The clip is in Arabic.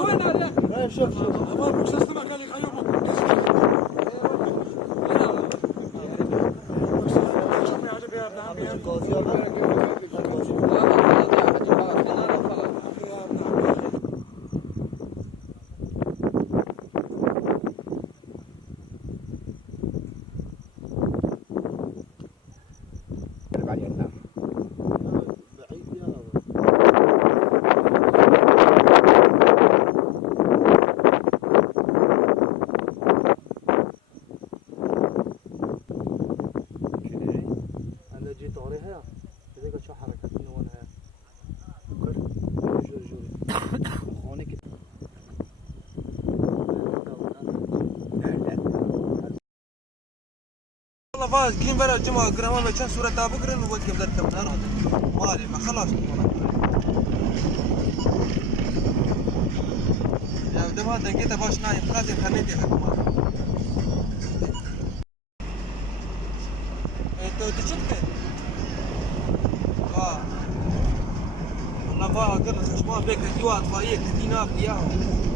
وين هذا؟ شوف شوف أبغى شو اسمه قال لي أيوب والله فاز كين برا الجمعة قرأوا ما كان سورة تابقرن وقت قبل الكمنار مالي ما خلاص يا ودم هذا لقيته باش نايم خازن خليتي حكومة انت شفت والله فا قرص ما بيك ديوات فايك دينار دياهم